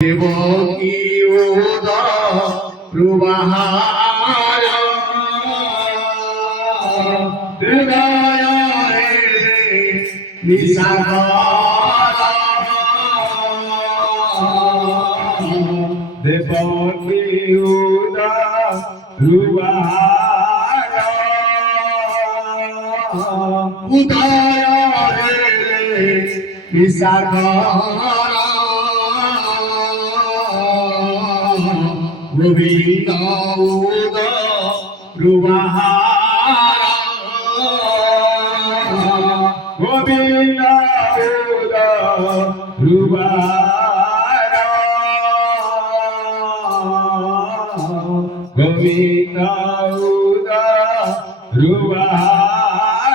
দেবকী প্রবাহার হৃদয় নিসাগর দেবকী প্রবাহার উদয় নিসাগর গোবিন্দ রুবাহার গোবিন্দ রুবাহার গোবিন্দ রুবাহার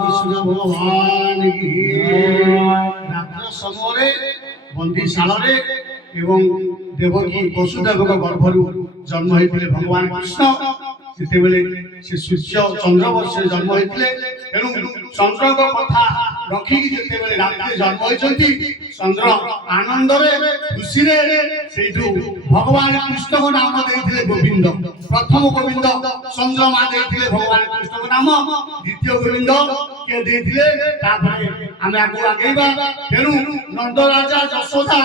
কৃষ্ণ ভগবান কি রাত্র সময়ে বন্দিশাଳରେ এবং দেবকী বসুদেবଙ୍କ ଗର୍ଭରୁ ଜନ୍ମ ହୋଇଥିଲେ ଭଗବାନ କୃଷ୍ଣ। ସେତେବେଳେ ସେ ସୂର୍ଯ୍ୟ ଚନ୍ଦ୍ର ବର୍ଷରେ ଜନ୍ମ ହୋଇଥିଲେ, ତେଣୁ ଚନ୍ଦ୍ରଙ୍କ କଥା ରଖିକି ଯେତେବେଳେ ରାତିରେ ଜନ୍ମ ହୋଇଛନ୍ତି, ଚନ୍ଦ୍ର ଆନନ୍ଦରେ ଖୁସିରେ ସେଇଠୁ ଭଗବାନ କୃଷ୍ଣଙ୍କ ନାମ ଦେଇଥିଲେ ଗୋବିନ୍ଦ। ପ୍ରଥମ ଗୋବିନ୍ଦ ଚନ୍ଦ୍ରମା ଦେଇଥିଲେ ଭଗବାନ କୃଷ୍ଣଙ୍କ ନାମ, ଦ୍ୱିତୀୟ ଗୋବିନ୍ଦ କିଏ ଦେଇଥିଲେ ତାପରେ ଆମେ ଆଗକୁ ଆଗେଇବା। ତେଣୁ ନନ୍ଦ ରାଜା ଯଶୋଦା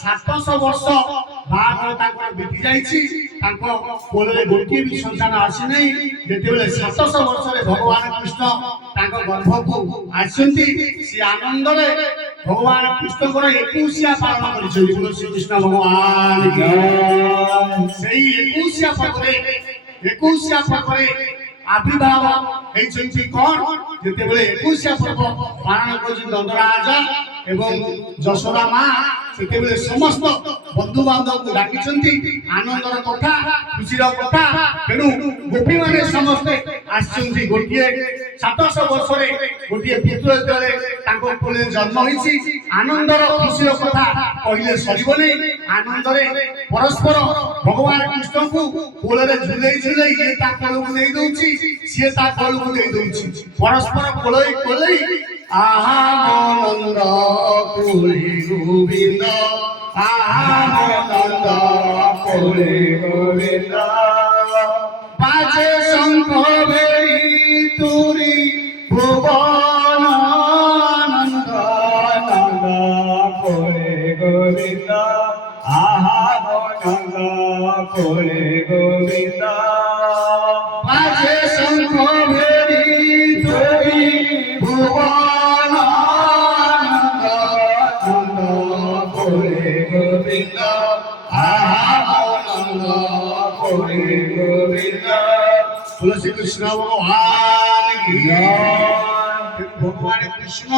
700 ବର୍ଷ ବାହାଘର ତାଙ୍କର ବିତି ଯାଇଛି, ତାଙ୍କ କୋଳରେ ଗୋଟିଏ ବି ସନ୍ତାନ ଆସିନାହିଁ। ଯେତେବେଳେ 700 ବର୍ଷରେ ଭଗବାନ କୃଷ୍ଣ ତାଙ୍କ ଗର୍ଭକୁ ଆସିଛନ୍ତି, ସେ ଆନନ୍ଦରେ ଭଗବାନ କୃଷ୍ଣଙ୍କର 21 ପାଳନ କରିଛନ୍ତି। ଶ୍ରୀକୃଷ୍ଣ ଭଗବାନ ସେଇ 21 ପର୍ବରେ ଆବିର୍ଭାବ ହେଇଛନ୍ତି କଣ? ଯେତେବେଳେ 21 ପର୍ବ ପାଳନ କରିଛନ୍ତି ନନ୍ଦରାଜା ଏବଂ ଯଶୋଦା ମା, ସେତେବେଳେ ସମସ୍ତ ବନ୍ଧୁବାନ୍ଧବଙ୍କୁ ଡାକିଛନ୍ତି। ଆନନ୍ଦର କଥା, ଖୁସିର କଥା। ତେଣୁ ଗୋପୀମାନେ ସମସ୍ତେ ଆସିଛନ୍ତି। ଗୋଟିଏ 700 ବର୍ଷରେ ଗୋଟିଏ ପୁତ୍ର ଯେତେବେଳେ ତାଙ୍କ କୋଳରେ ଜନ୍ମ ହୋଇଛି, ଆନନ୍ଦର ଖୁସିର କଥା କହିଲେ ସରିବନି। ଆନନ୍ଦରେ ପରସ୍ପର ଭଗବାନ କୃଷ୍ଣଙ୍କୁ କୋଳରେ ଝୁଲେଇ ଝୁଲେଇ ଇଏ ତା କୋଳକୁ ନେଇ ଦଉଛି, ସିଏ ତା କୋଳକୁ ନେଇ ଦଉଛି, ପରସ୍ପର କୋଳେଇ କୋଳେଇ ଆହା ନନ୍ଦ କୋଳେ ଗୋବିନ୍ଦ, ଆହା ନନ୍ଦ କୋଳେ ଗୋବିନ୍ଦ, ବାଜେ ଶଙ୍ଖ ବେଳୀ ତୁରୀ ଭୁବନ, ନନ୍ଦ ନନ୍ଦ କୋଳେ ଗୋବିନ୍ଦ, ଆହା ନନ୍ଦ କୋଳେ ଗୋବିନ୍ଦ, ବାଜେ ଶଙ୍ଖ ବେଳୀ ତୁରୀ ভুবন, নন্দ নন্দ কোলে গোবিন্দ, আহা নন্দ কোলে গোবিন্দ। তুলসী কৃষ্ণ ভগবান কি জয়। ভগবান কৃষ্ণ